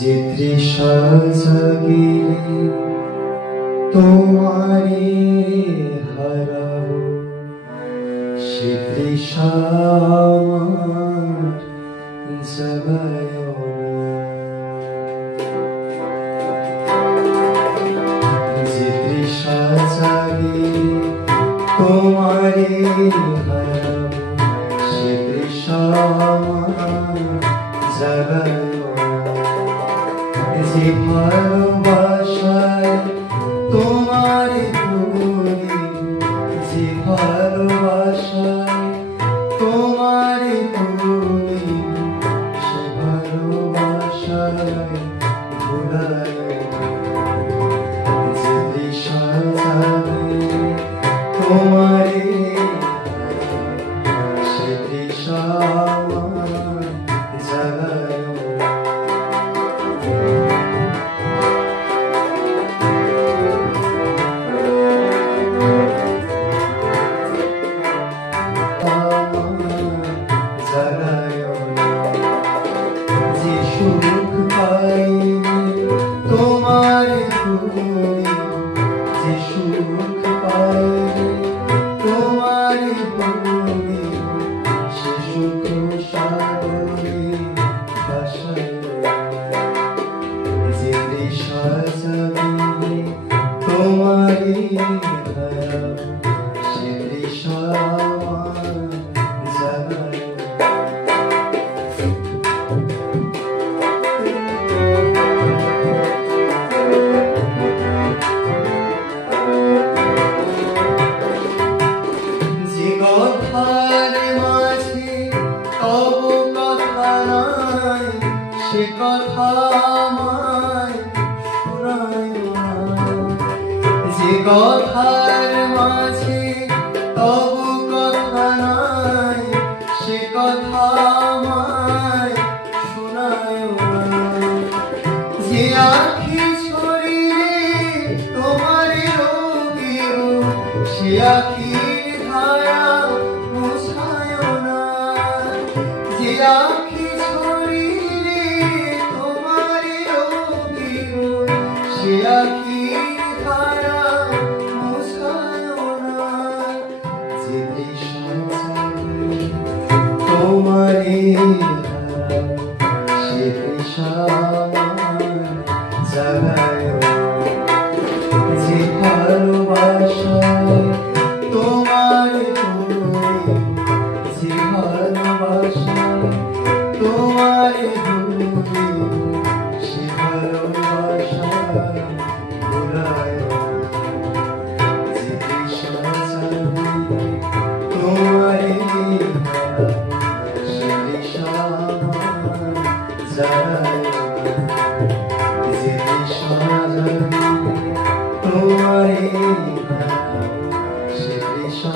যে তৃষা জাগিলে তোমারে হারাবো, সে তৃষা আমার জাগায়ও না। যে তৃষা জাগিলে তোমারে হারাবো, সে তৃষা আমার জাগায়ও না। যে ভালোবাসায় তোমারে ভুলি, যে ভালোবাসায় তোমারে ভুলি, সে ভালোবাসায় ভুলায় না। যে তৃষা জাগিলে তোমারে হারাবো, সে তৃষা আমার জাগায় না। যে সুখ পাইনি তোমারে ভুলি, যে সুখ পাইনি তোমারে ভুলি, সে সুখ সাগরে ভাসায় না। যে তৃষা জাগিলে তোমারে হারাবো, সে তৃষা আমার জাগায় না। যে কথার মাঝে তব কথা নাই, সে কথা আমায় শোনায় না। যে কথার মাঝে তব কথা নাই, সে কথা আমায় শোনায় না। যে আখি ছড়িয়ে তোমারে রোগিও, সে আখির ধারা মুছায় না। যে আখি ছড়িয়ে তোমারে রোগিও, সে আখির ধারা মুছায় না। যে তৃষা জাগিলে তোমারে হারাবো, সে তৃষা আমার জাগায় না। যে ভালোবাসায় তোমারে ভুলি, যে ভালোবাসায় তোমারে ভুলি, সে ভালোবাসায় ভুলায় না। যে তৃষা জাগিলে তোমারে হারাবো, সে তৃষা আমার জাগায় না। যে তৃষা জাগিলে তোমারে হারাবো, সে তৃষা